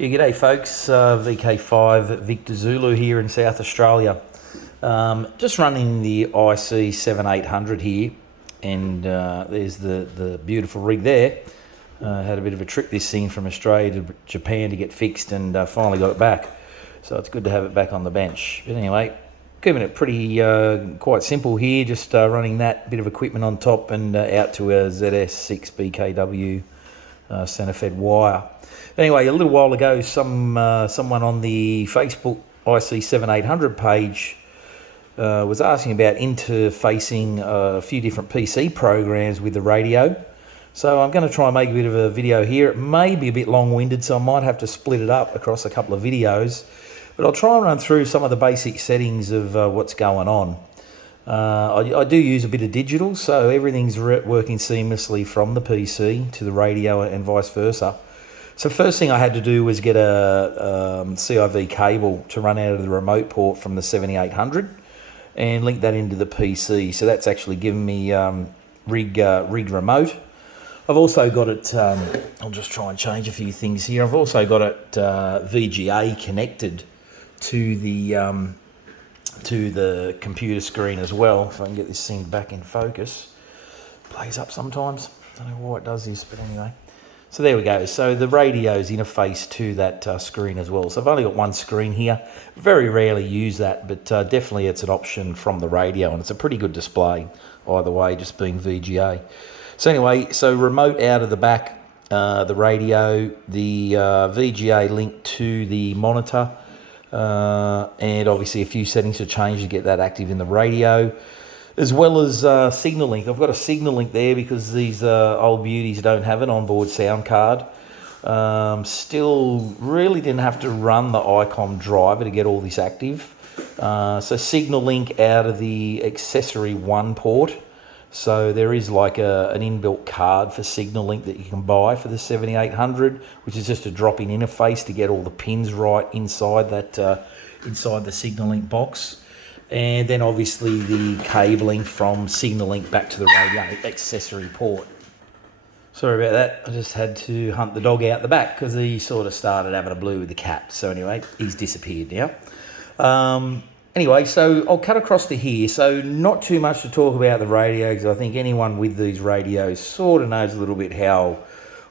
Yeah, g'day folks, VK5 Victor Zulu here in South Australia. Just running the ic7800 here, and there's the beautiful rig there. Had a bit of a trip this thing from Australia to Japan to get fixed, and finally got it back. So it's good to have it back on the bench. But anyway, keeping it pretty quite simple here, just running that bit of equipment on top and out to a ZS6 BKW centre-fed wire. Anyway, a little while ago, someone on the Facebook ic7800 page was asking about interfacing a few different PC programs with the radio. So I'm going to try and make a bit of a video here. It may be a bit long-winded, so I might have to split it up across a couple of videos. But I'll try and run through some of the basic settings of what's going on. I do use a bit of digital, so everything's working seamlessly from the PC to the radio and vice versa. So first thing I had to do was get a CIV cable to run out of the remote port from the 7800 and link that into the PC. So that's actually given me rig remote. I've also got it, I'll just try and change a few things here. I've also got it VGA connected to the computer screen as well. If I can get this thing back in focus. Plays up sometimes. Don't know why it does this, but anyway. So there we go. So the radio's interface to that screen as well. So I've only got one screen here. Very rarely use that, but definitely it's an option from the radio, and it's a pretty good display either way, just being VGA. So anyway, so remote out of the back, the radio, the VGA link to the monitor, and obviously a few settings to change to get that active in the radio, as well as Signalink. I've got a Signalink there because these old beauties don't have an onboard sound card. Still really didn't have to run the icom driver to get all this active. So Signalink out of the accessory 1 port. So there is like an inbuilt card for Signalink that you can buy for the 7800, which is just a drop-in interface to get all the pins right inside that inside the Signalink box. And then obviously the cabling from Signalink back to the radio accessory port. Sorry about that, I just had to hunt the dog out the back because he sort of started having a blue with the cat. So anyway, he's disappeared now. Anyway, so I'll cut across to here. So not too much to talk about the radio, because I think anyone with these radios sort of knows a little bit how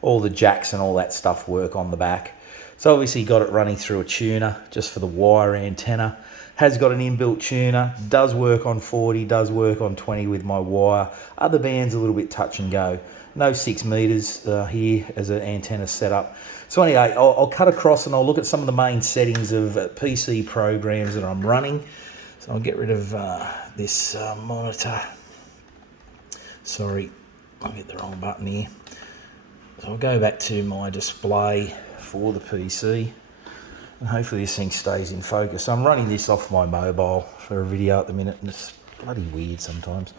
all the jacks and all that stuff work on the back. So obviously got it running through a tuner just for the wire antenna. Has got an inbuilt tuner, does work on 40, does work on 20 with my wire. Other bands a little bit touch and go. No 6 meters here as an antenna setup. So anyway, I'll cut across and I'll look at some of the main settings of PC programs that I'm running. So I'll get rid of this monitor. Sorry, I'll hit the wrong button here. So I'll go back to my display for the PC. And hopefully this thing stays in focus. So I'm running this off my mobile for a video at the minute, and it's bloody weird sometimes.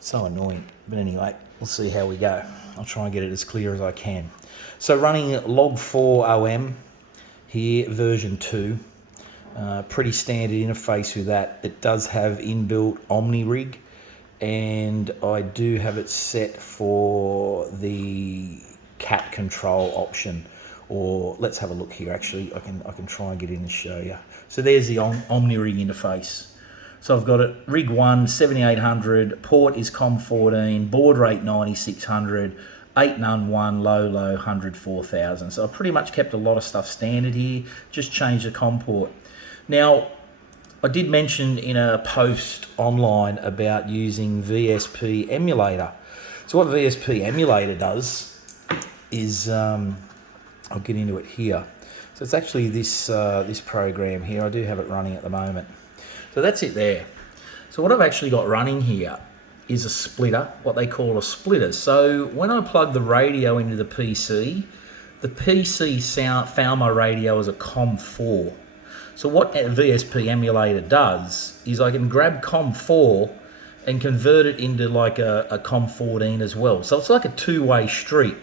So annoying. But anyway, we'll see how we go. I'll try and get it as clear as I can. So running Log4om here, version 2. Pretty standard interface with that. It does have inbuilt Omni rig, and I do have it set for the cat control option. Or let's have a look here. Actually, I can try and get in and show you. So there's the Omni rig interface. So I've got it rig 1 7800, port is COM14, baud rate 9600, 8 none 1, low 100 4000. So I pretty much kept a lot of stuff standard here. Just changed the COM port. Now I did mention in a post online about using vspe emulator. So what vspe emulator does is I'll get into it here. So it's actually this this program here. I do have it running at the moment. So that's it there. So what I've actually got running here is a splitter, what they call a splitter. So when I plug the radio into the PC found my radio as a COM4. So what a vspe emulator does is I can grab COM4 and convert it into like a COM14 as well. So it's like a two-way street.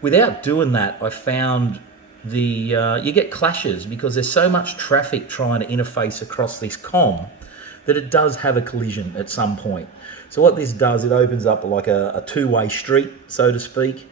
Without doing that, I found you get clashes because there's so much traffic trying to interface across this COM that it does have a collision at some point. So what this does, it opens up like a two-way street, so to speak,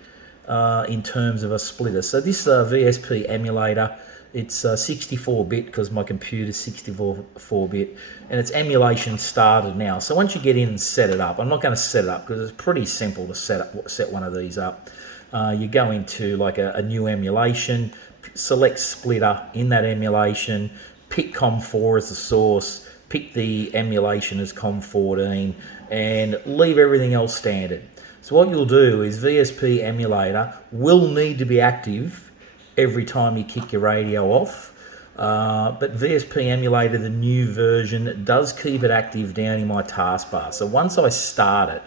in terms of a splitter. So this VSP emulator, it's 64-bit because my computer's 64-bit, and it's emulation started now. So once you get in and set it up, I'm not going to set it up because it's pretty simple to set one of these up. You go into like a new emulation, select splitter in that emulation, pick COM4 as the source, pick the emulation as COM14, and leave everything else standard. So what you'll do is VSP emulator will need to be active every time you kick your radio off. But VSP emulator, the new version, does keep it active down in my taskbar. So once I start it,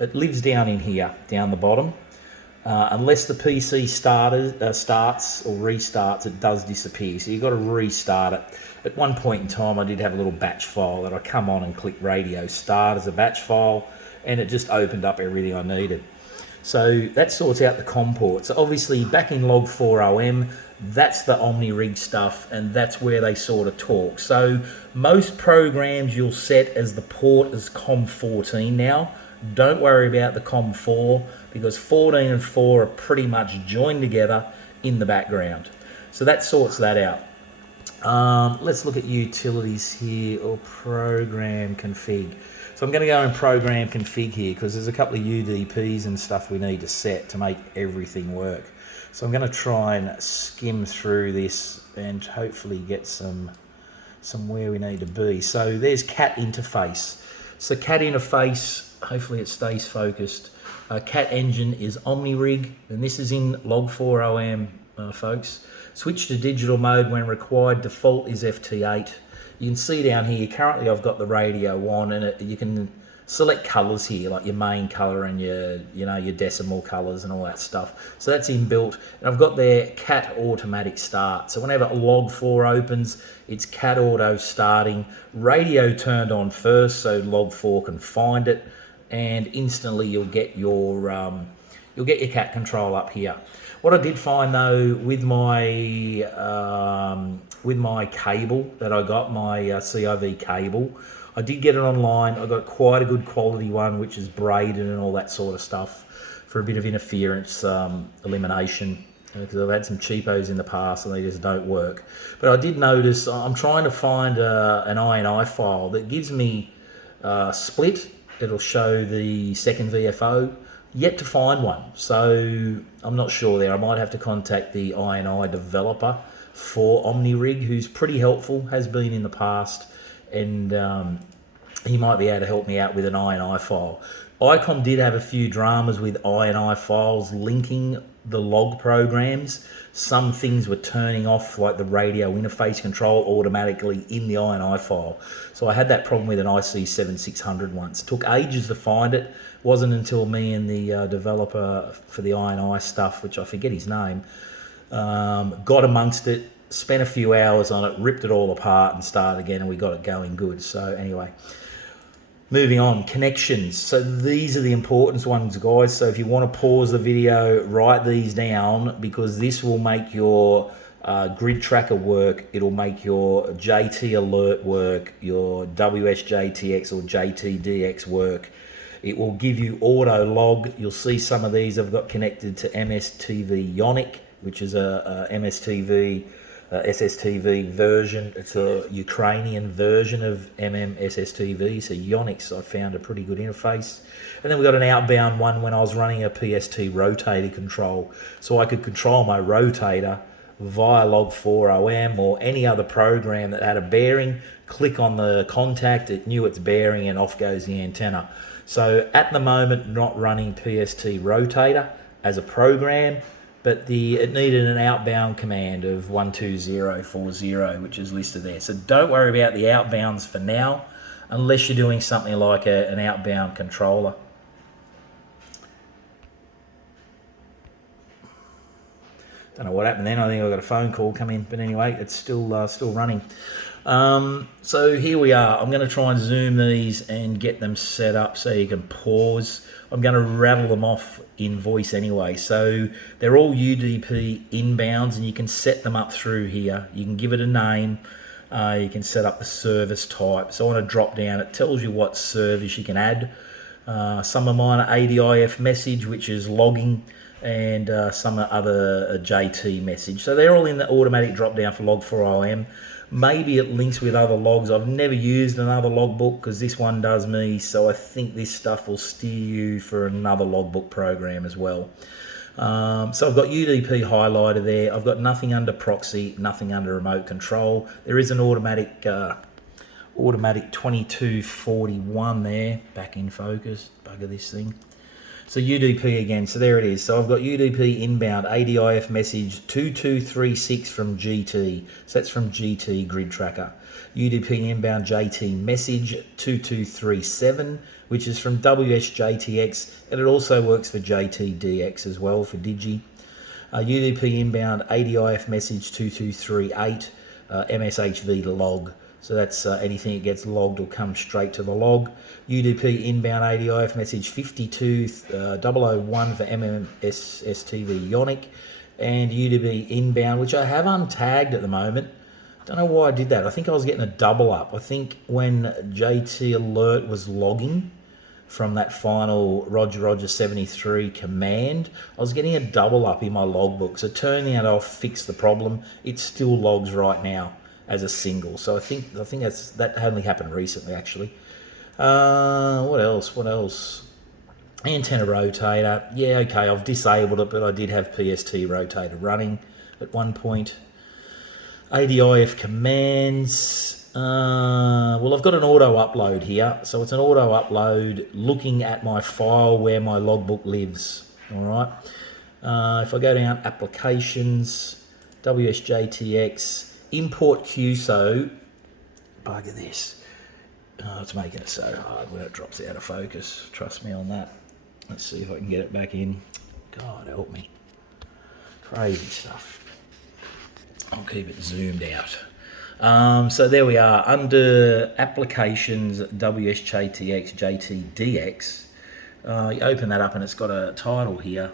it lives down in here, down the bottom. Unless the PC starts or restarts, it does disappear. So you've got to restart it. At one point in time, I did have a little batch file that I come on and click radio start as a batch file, and it just opened up everything I needed. So that sorts out the COM port. So obviously back in Log4om, that's the OmniRig stuff, and that's where they sort of talk. So most programs you'll set as the port as COM14 now. Don't worry about the COM4 because 14 and 4 are pretty much joined together in the background. So that sorts that out. Let's look at utilities here, or program config. So I'm going to go in program config here because there's a couple of UDPs and stuff we need to set to make everything work. So I'm going to try and skim through this and hopefully get some where we need to be. So there's cat interface. So cat interface, hopefully it stays focused. Cat engine is OmniRig, and this is in Log4om, folks. Switch to digital mode when required. Default is FT8. You can see down here, currently I've got the radio on, and you can select colours here, like your main colour and your decimal colours and all that stuff. So that's inbuilt, and I've got their cat automatic start. So whenever Log4 opens, it's cat auto starting. Radio turned on first, so Log4 can find it, and instantly you'll get your cat control up here. What I did find though with my cable that I got, my CIV cable, I did get it online. I got quite a good quality one, which is braided and all that sort of stuff for a bit of interference elimination, because I've had some cheapos in the past and they just don't work. But I did notice I'm trying to find an INI file that gives me split. It'll show the second VFO. Yet to find one, so I'm not sure there. I might have to contact the INI developer for OmniRig, who's pretty helpful, has been in the past, and he might be able to help me out with an INI file. icom did have a few dramas with INI files linking the log programs. Some things were turning off, like the radio interface control automatically in the INI file. So I had that problem with an ic7800 once. It took ages to find it. Wasn't until me and the developer for the INI stuff, which I forget his name, got amongst it, spent a few hours on it, ripped it all apart and started again, and we got it going good. So anyway, moving on, connections. So these are the important ones, guys. So if you want to pause the video, write these down, because this will make your grid tracker work. It'll make your jtalert work, your jtdx or jtdx work. It will give you auto log. You'll see some of these I've got connected to MSTV Ionic, which is a MSTV SSTV version. It's a Ukrainian version of SSTV. So Ionics, I found a pretty good interface. And then we got an outbound one when I was running a PST rotator control. So I could control my rotator via Log4om or any other program that had a bearing. Click on the contact, it knew its bearing, and off goes the antenna. So at the moment, not running PST rotator as a program, but it needed an outbound command of 12040, which is listed there. So don't worry about the outbounds for now, unless you're doing something like an outbound controller. Don't know what happened then. I think I got a phone call come in, but anyway, it's still running. So here we are. I'm going to try and zoom these and get them set up so you can pause. I'm going to rattle them off in voice anyway. So they're all UDP inbounds, and you can set them up through here. You can give it a name. You can set up the service type. So on a drop down, it tells you what service you can add. Some of mine are ADIF message, which is logging. and some other JT message. So they're all in the automatic drop down for Log4om. Maybe it links with other logs. I've never used another logbook because this one does me, so I think this stuff will steer you for another logbook program as well. So I've got UDP highlighter there. I've got nothing under proxy, nothing under remote control. There is an automatic 2241 there, back in focus, bugger this thing. So UDP again, so there it is. So I've got UDP inbound ADIF message 2236 from GT. So that's from GT gridtracker. UDP inbound JT message 2237, which is from WSJTX, and it also works for jtdx as well for Digi. UDP inbound ADIF message 2238, MSHV to log. So that's anything that gets logged will come straight to the log. UDP inbound ADIF message 52001 for MMSSTV Ionic, and UDP inbound, which I have untagged at the moment. Don't know why I did that. I think I was getting a double up. I think when jtalert was logging from that final Roger 73 command, I was getting a double up in my logbook. So turning that off fixed the problem. It still logs right now as a single. So I think that only happened recently actually. What else? Antenna rotator. Yeah, okay, I've disabled it, but I did have PST rotator running at one point. ADIF commands. Well, I've got an auto upload here. So it's an auto upload looking at my file where my logbook lives. All right. If I go down applications, WSJTX, import QSO, bugger this. Oh, it's making it so hard when it drops out of focus. Trust me on that. Let's see if I can get it back in. God help me. Crazy stuff. I'll keep it zoomed out. So there we are. Under applications, WSJTX, jtdx, you open that up and it's got a title here.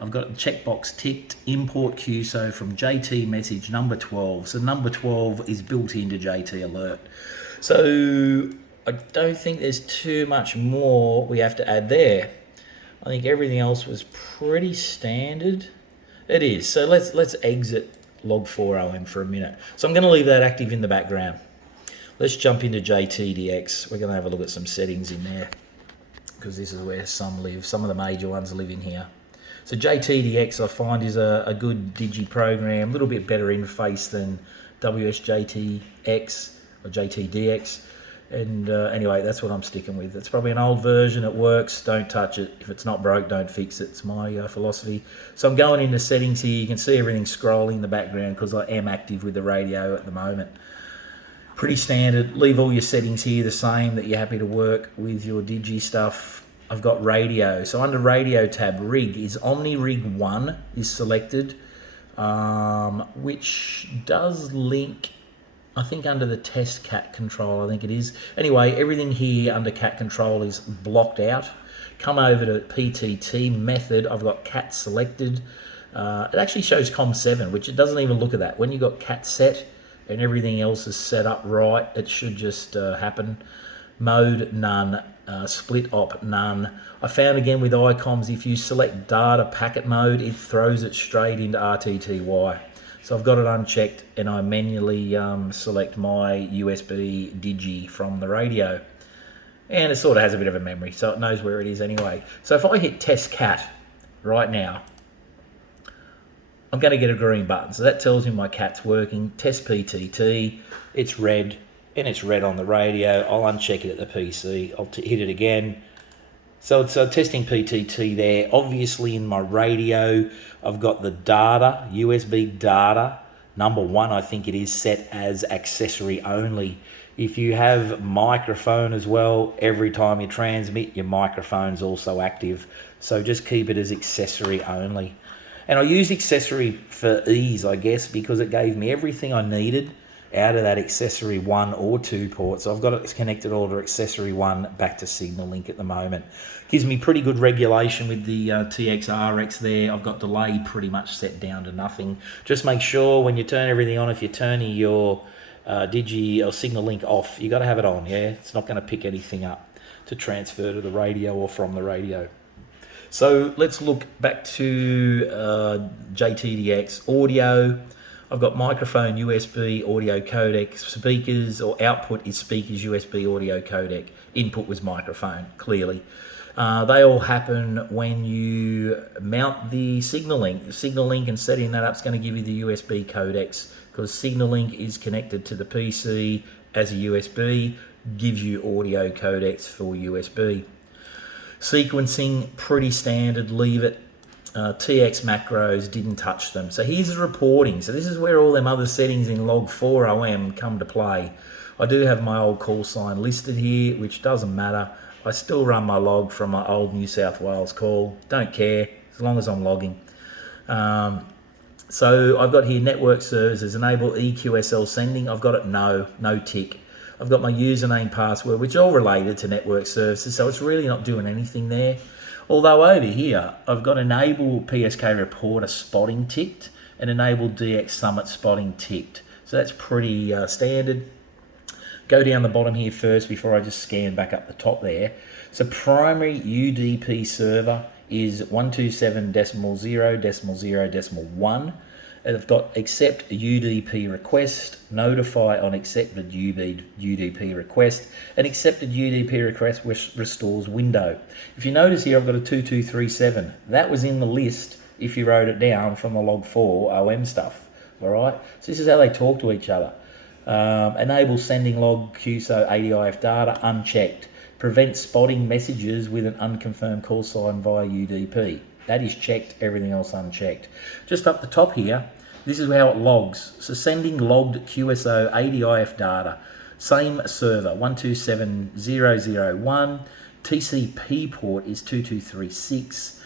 I've got the checkbox ticked, import QSO from JT message number 12. So number 12 is built into jtalert. So I don't think there's too much more we have to add there. I think everything else was pretty standard. It is. So let's exit Log4om for a minute. So I'm going to leave that active in the background. Let's jump into jtdx. We're going to have a look at some settings in there because this is where some live. Some of the major ones live in here. So jtdx I find is a good digi program, a little bit better interface than WSJTX or jtdx. And anyway, that's what I'm sticking with. It's probably an old version. It works. Don't touch it. If it's not broke, don't fix it. It's my philosophy. So I'm going into settings here. You can see everything scrolling in the background because I am active with the radio at the moment. Pretty standard. Leave all your settings here the same that you're happy to work with your digi stuff. I've got radio. So under radio tab, rig is Omni Rig 1 is selected, which does link, I think, under the test cat control, I think it is. Anyway, everything here under cat control is blocked out. Come over to PTT method. I've got cat selected. It actually shows COM7, which it doesn't even look at that. When you've got cat set and everything else is set up right, it should just happen. Mode, none. Split op, none. I found again with icoms, if you select data packet mode, it throws it straight into RTTY. So I've got it unchecked and I manually select my USB digi from the radio. And it sort of has a bit of a memory, so it knows where it is anyway. So if I hit test cat right now, I'm going to get a green button. So that tells me my cat's working. Test PTT, it's red, and it's red on the radio. I'll uncheck it at the PC. I'll hit it again. So it's testing PTT there. Obviously in my radio, I've got the data, USB data. Number 1, I think it is set as accessory only. If you have microphone as well, every time you transmit, your microphone's also active. So just keep it as accessory only. And I use accessory for ease, I guess, because it gave me everything I needed out of that accessory 1 or 2 port. So I've got it connected all to accessory 1 back to Signalink at the moment. Gives me pretty good regulation with the TX-RX there. I've got delay pretty much set down to nothing. Just make sure when you turn everything on, if you're turning your Digi or Signalink off, you got to have it on, yeah? It's not going to pick anything up to transfer to the radio or from the radio. So let's look back to jtdx audio. I've got microphone, USB, audio codec, speakers, or output is speakers, USB, audio codec. Input was microphone, clearly. They all happen when you mount the Signalink. The Signalink, and setting that up is going to give you the USB codecs, because Signalink is connected to the PC as a USB, gives you audio codecs for USB. Sequencing, pretty standard, leave it. TX macros, didn't touch them. So here's the reporting. So this is where all them other settings in Log4om come to play. I do have my old call sign listed here, which doesn't matter. I still run my log from my old New South Wales call. Don't care, as long as I'm logging. So I've got here network services, enable EQSL sending. I've got it no tick. I've got my username, password, which are all related to network services, so it's really not doing anything there. Although over here, I've got enable PSK reporter spotting ticked and enable DX Summit spotting ticked. So that's pretty standard. Go down the bottom here first before I just scan back up the top there. So primary UDP server is 127.0.0.1. And I've got accept UDP request, notify on accepted UDP request, and accepted UDP request restores window. If you notice here, I've got a 2237. That was in the list if you wrote it down from the Log4om stuff. All right. So this is how they talk to each other. Enable sending log QSO ADIF data unchecked. Prevent spotting messages with an unconfirmed call sign via UDP. That is checked, everything else unchecked. Just up the top here, this is how it logs. So sending logged QSO ADIF data. Same server, 127.0.0.1. TCP port is 2236.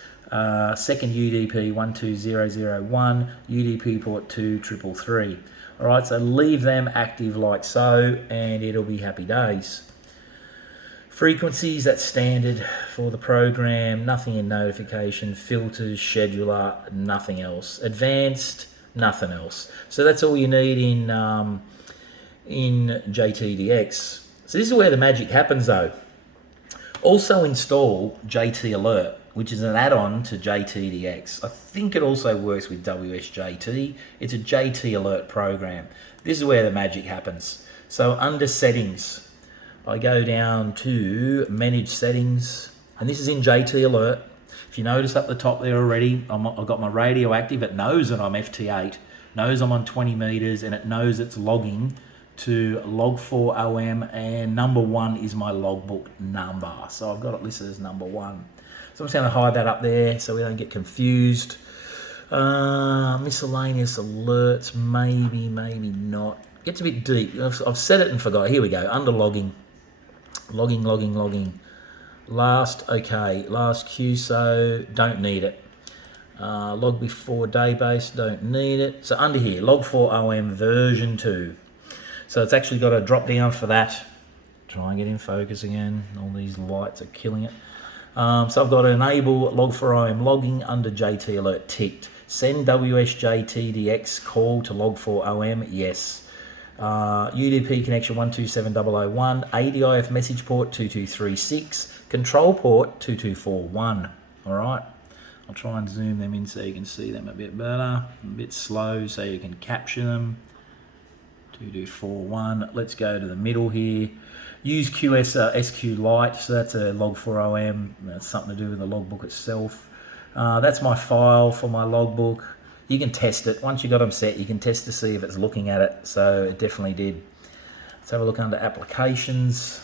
Second UDP 120.0.0.1. UDP port 2333. All right, so leave them active like so, and it'll be happy days. Frequencies, that's standard for the program, nothing in notification, filters, scheduler, nothing else. Advanced, nothing else. So that's all you need in jtdx. So this is where the magic happens though. Also install jtalert, which is an add-on to jtdx. I think it also works with wsjt. It's a jtalert program. This is where the magic happens. So under settings, I go down to manage settings, and this is in jtalert. If you notice up the top there already, I've got my radio active. It knows that I'm FT8, knows I'm on 20 meters, and it knows it's logging to Log4om, and number 1 is my logbook number. So I've got it listed as number 1. So I'm just going to hide that up there so we don't get confused. Miscellaneous alerts, maybe not. Gets a bit deep. I've set it and forgot. Here we go. Under logging. Logging. Last QSO, don't need it. Log before database, don't need it. So under here, Log4om version 2. So it's actually got a drop down for that. Try and get in focus again. All these lights are killing it. So I've got to enable Log4om logging under jtalert ticked. Send WSJTDX call to Log4om, yes. UDP connection 127.0.0.1, ADIF message port 2236, control port 2241. All right, I'll try and zoom them in so you can see them a bit better. A bit slow so you can capture them. 2241. Let's go to the middle here. Use SQLite, so that's a Log4om. That's something to do with the logbook itself. That's my file for my logbook. You can test it. Once you got them set, you can test to see if it's looking at it. So it definitely did. Let's have a look under applications.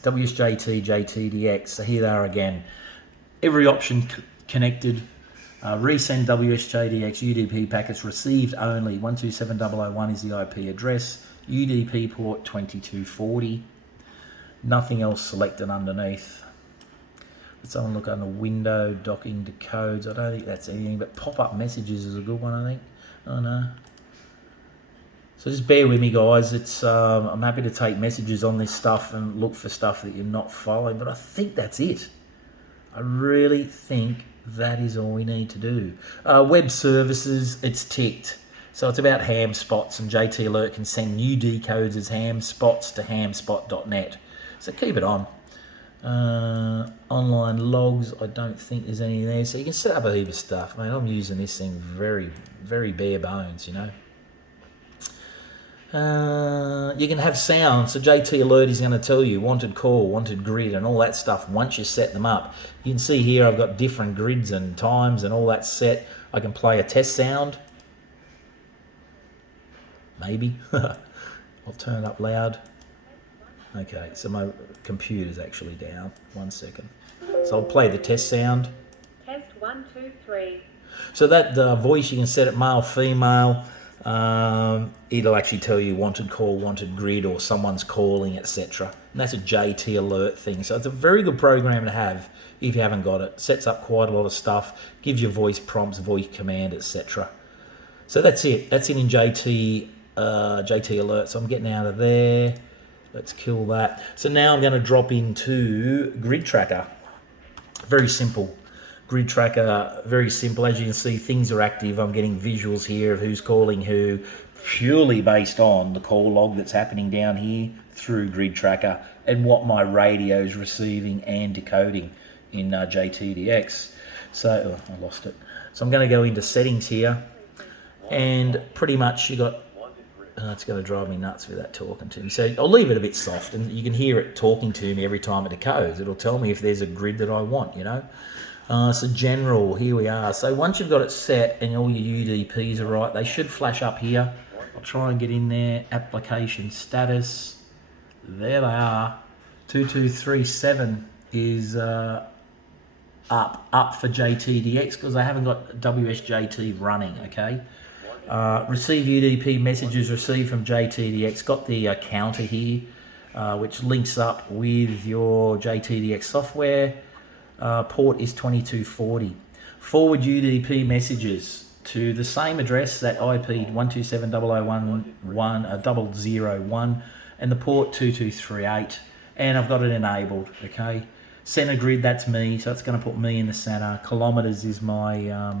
WSJT, JTDX. So here they are again. Every option connected. Resend WSJTDX UDP packets received only. 127.0.0.1 is the IP address. UDP port 2240. Nothing else selected underneath. Let's have a look under window, docking to codes. I don't think that's anything, but pop-up messages is a good one, I think. Oh no. So just bear with me, guys. It's I'm happy to take messages on this stuff and look for stuff that you're not following, but I think that's it. I really think that is all we need to do. Web services, it's ticked. So it's about ham spots, and jtalert can send new decodes as ham spots to hamspot.net. So keep it on. Online logs, I don't think there's any there. So you can set up a heap of stuff. I mean, I'm using this thing very, very bare bones, you know. You can have sound. So jtalert is going to tell you wanted call, wanted grid, and all that stuff once you set them up. You can see here I've got different grids and times and all that set. I can play a test sound. Maybe. I'll turn it up loud. Okay, so my computer's actually down. 1 second. So I'll play the test sound. Test 1, 2, 3. So that voice, you can set it male, female. It'll actually tell you wanted call, wanted grid, or someone's calling, etc. And that's a jtalert thing. So it's a very good program to have if you haven't got it. Sets up quite a lot of stuff, gives you voice prompts, voice command, etc. So that's it. That's it in jtalert. So I'm getting out of there. Let's kill that. So now I'm going to drop into gridtracker. Very simple. Gridtracker, very simple. As you can see, things are active. I'm getting visuals here of who's calling who, purely based on the call log that's happening down here through gridtracker and what my radio is receiving and decoding in jtdx. So, oh, I lost it. So I'm going to go into settings here, and pretty much you got. It's going to drive me nuts with that talking to me. So I'll leave it a bit soft, and you can hear it talking to me every time it decodes. It'll tell me if there's a grid that I want, you know. So general, here we are. So once you've got it set and all your UDPs are right, they should flash up here. I'll try and get in there. Application status. There they are. 2237 is up for jtdx because I haven't got WSJT running, okay. Receive UDP messages received from jtdx. Got the counter here, which links up with your jtdx software. Port is 2240. Forward UDP messages to the same address, that IP 127.001.001, and the port 2238, and I've got it enabled, okay. Center grid, that's me, so it's going to put me in the center. Kilometers is my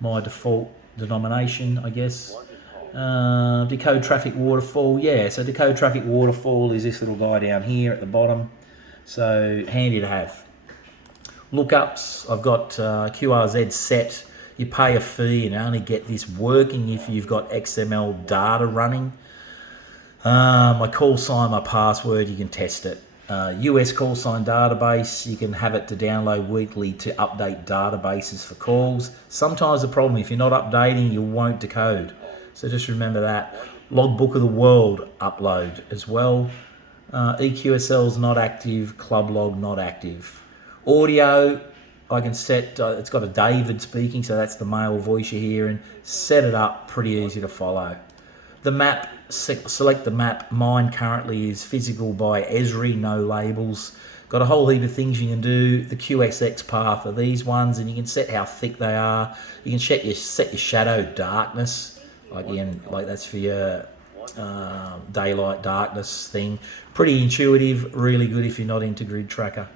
my default denomination, I guess. Decode traffic waterfall, yeah, so decode traffic waterfall is this little guy down here at the bottom, so handy to have. Lookups, I've got QRZ set. You pay a fee and only get this working if you've got XML data running. My call sign, my password, you can test it. US call sign database, you can have it to download weekly to update databases for calls. Sometimes the problem, if you're not updating, you won't decode. So just remember that. Logbook of the world upload as well. EQSL's not active, club log not active. Audio, I can set, it's got a David speaking, so that's the male voice you're hearing. Set it up, pretty easy to follow. The map, select the map. Mine currently is physical by Esri, no labels. Got a whole heap of things you can do. The QSX path are these ones, and you can set how thick they are. You can set your shadow darkness, like that's for your daylight darkness thing. Pretty intuitive, really good if you're not into gridtracker.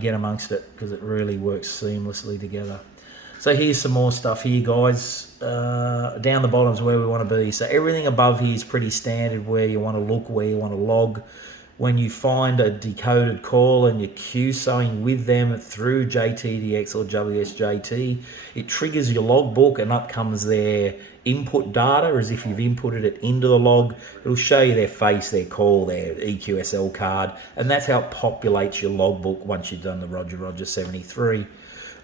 Get amongst it because it really works seamlessly together. So here's some more stuff here, guys. Down the bottom is where we want to be. So everything above here is pretty standard, where you want to look, where you want to log. When you find a decoded call and you're QSOing with them through jtdx or WSJT, it triggers your logbook and up comes their input data as if you've inputted it into the log. It'll show you their face, their call, their EQSL card, and that's how it populates your logbook once you've done the Roger 73.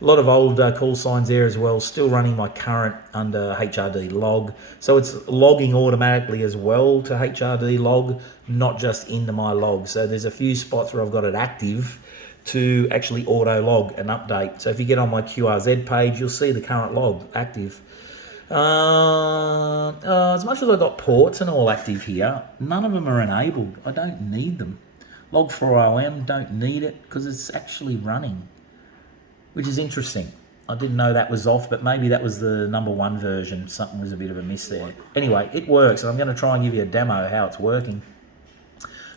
A lot of old call signs there as well, still running my current under HRD log. So it's logging automatically as well to HRD log, not just into my log. So there's a few spots where I've got it active to actually auto log and update. So if you get on my QRZ page, you'll see the current log active. As much as I've got ports and all active here, none of them are enabled. I don't need them. Log4om, don't need it because it's actually running, which is interesting. I didn't know that was off, but maybe that was the #1 version. Something was a bit of a miss there. Anyway, it works, and I'm going to try and give you a demo of how it's working.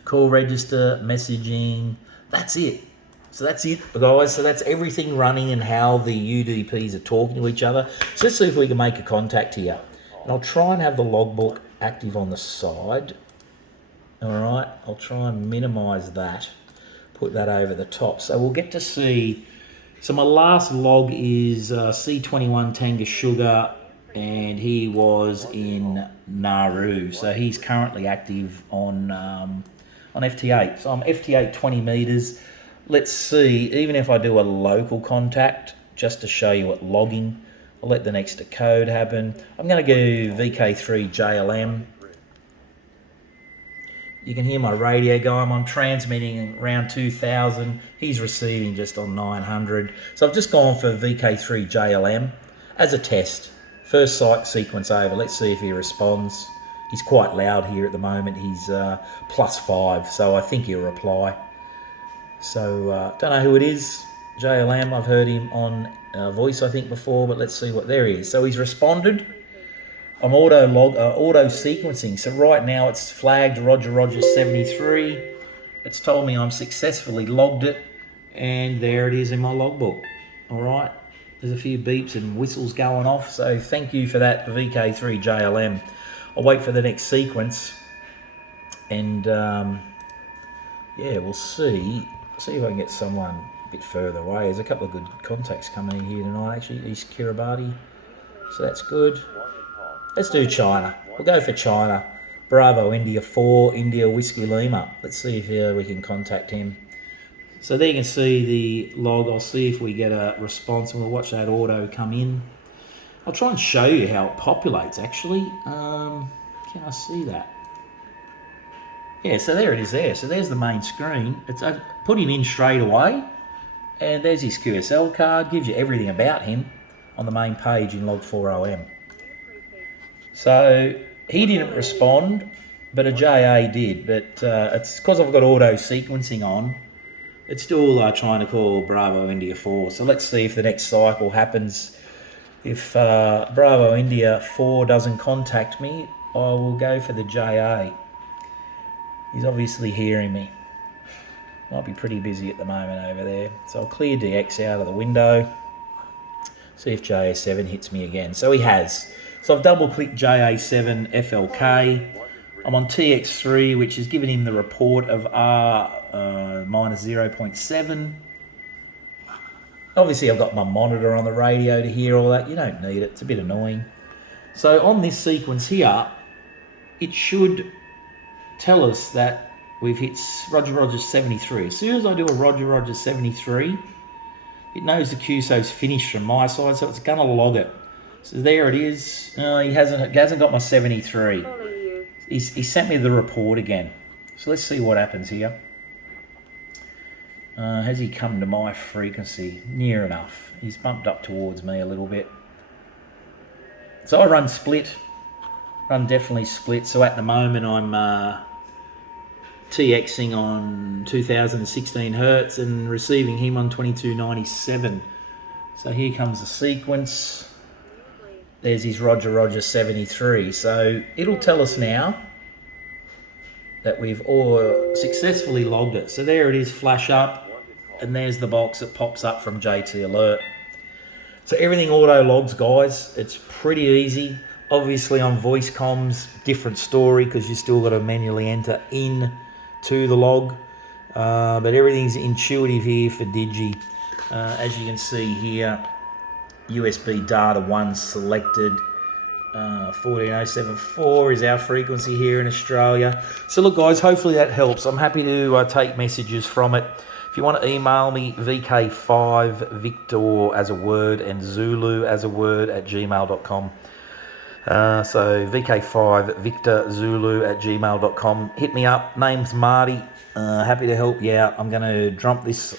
Call register, messaging, that's it. So that's it, guys. So that's everything running and how the UDPs are talking to each other. So let's see if we can make a contact here. And I'll try and have the logbook active on the side. All right, I'll try and minimize that. put that over the top. So we'll get to see. So my last log is C21 Tango Sugar, and he was in Nauru. So he's currently active on FT8. So I'm FT8 20 meters. Let's see, even if I do a local contact, just to show you what logging, I'll let the next decode happen. I'm going to go VK3 JLM. You can hear my radio going. I'm transmitting around 2000. He's receiving just on 900. So I've just gone for VK3 JLM as a test. First sequence over. Let's see if he responds. He's quite loud here at the moment. He's +5, so I think he'll reply. So don't know who it is. JLM, I've heard him on voice I think before, but let's see what there he is. So he's responded. I'm auto sequencing. So right now it's flagged Roger 73. It's told me I'm successfully logged it, and there it is in my logbook. All right. There's a few beeps and whistles going off. So thank you for that, VK3 JLM. I'll wait for the next sequence, and yeah, we'll see if I can get someone a bit further away. There's a couple of good contacts coming in here tonight, actually. East Kiribati, so that's good. Let's do China. We'll go for China. Bravo India 4, India Whiskey Lima. Let's see if we can contact him. So there you can see the log. I'll see if we get a response, and we'll watch that auto come in. I'll try and show you how it populates, actually. Can I see that? Yeah, so there it is there. So there's the main screen. I've put him in straight away, and there's his QSL card. Gives you everything about him on the main page in Log4om. So he didn't respond, but a JA did. But it's because I've got auto sequencing on. It's still trying to call Bravo India 4. So let's see if the next cycle happens. If Bravo India 4 doesn't contact me, I will go for the JA. He's obviously hearing me. Might be pretty busy at the moment over there. So I'll clear DX out of the window. See if JA7 hits me again. So he has. So I've double-clicked JA7 FLK. I'm on TX3, which has given him the report of R minus 0.7. Obviously, I've got my monitor on the radio to hear all that. You don't need it. It's a bit annoying. So on this sequence here, it should tell us that we've hit Roger 73. As soon as I do a Roger 73, it knows the QSO's finished from my side, so it's going to log it. So there it is. He hasn't got my 73. He sent me the report again. So let's see what happens here. Has he come to my frequency? Near enough. He's bumped up towards me a little bit. So I run split. Run definitely split. So at the moment I'm TXing on 2016 hertz and receiving him on 2297. So here comes the sequence. There's his Roger 73. So it'll tell us now that we've all successfully logged it. So there it is, flash up, and there's the box that pops up from jtalert. So everything auto logs, guys. It's pretty easy. Obviously on voice comms, different story, because you still got to manually enter in to the log. But everything's intuitive here for Digi. As you can see here, USB data 1 selected. 14074 is our frequency here in Australia. So look, guys, hopefully that helps. I'm happy to take messages from it. If you want to email me, VK5 Victor as a word and Zulu as a word at gmail.com. So VK5 Victor Zulu at gmail.com. Hit me up. Name's Marty. Happy to help you out. I'm going to drop this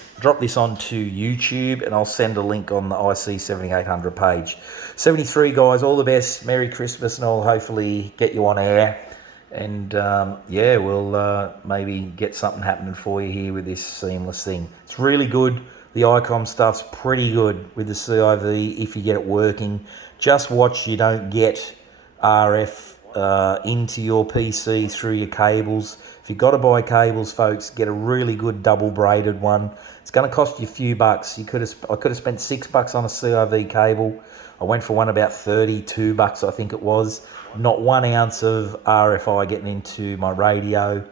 onto YouTube, and I'll send a link on the ic7800 page. 73, guys, all the best. Merry Christmas, and I'll hopefully get you on air. And yeah, we'll maybe get something happening for you here with this seamless thing. It's really good. The icom stuff's pretty good with the CIV if you get it working. Just watch you don't get RF into your PC through your cables. If you've got to buy cables, folks, get a really good double braided one. It's going to cost you a few bucks. I could have spent $6 on a CIV cable. I went for one about $32, I think it was. Not 1 ounce of RFI getting into my radio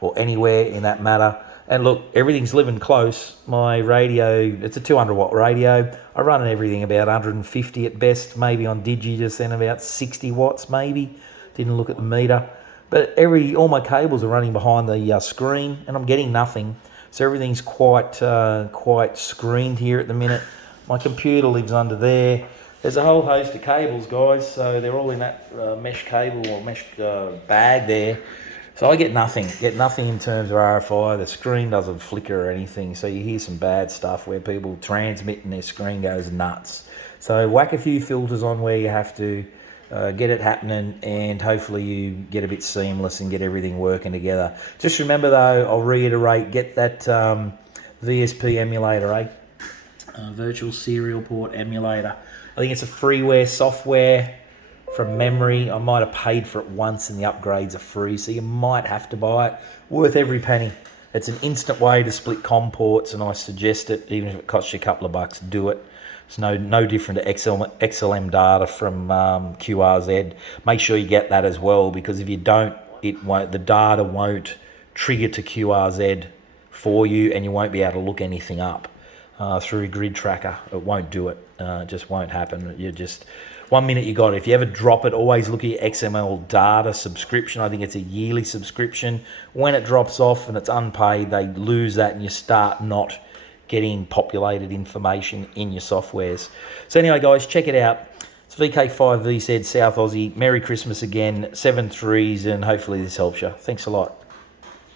or anywhere in that matter. And look, everything's living close. My radio, it's a 200 watt radio. I run everything about 150 at best, maybe on Digi just then about 60 watts maybe. Didn't look at the meter. But all my cables are running behind the screen, and I'm getting nothing. So everything's quite screened here at the minute. My computer lives under there. There's a whole host of cables, guys. So they're all in that mesh cable or mesh bag there. So I get nothing in terms of RFI. The screen doesn't flicker or anything. So you hear some bad stuff where people transmit and their screen goes nuts. So whack a few filters on where you have to get it happening, and hopefully you get a bit seamless and get everything working together. Just remember though, I'll reiterate, get that VSP emulator, virtual serial port emulator. I think it's a freeware software from memory. I might have paid for it once and the upgrades are free, so you might have to buy it. Worth every penny. It's an instant way to split COM ports, and I suggest it, even if it costs you a couple of bucks, do it. It's no different to XLM data from QRZ. Make sure you get that as well, because if you don't, the data won't trigger to QRZ for you, and you won't be able to look anything up through gridtracker. It won't do it. It just won't happen. You just 1 minute you got it. If you ever drop it, always look at your XML data subscription. I think it's a yearly subscription. When it drops off and it's unpaid, they lose that, and you start not getting populated information in your softwares. So anyway, guys, check it out. It's VK5VZ South Aussie. Merry Christmas again, 7 threes, and hopefully this helps you. Thanks a lot.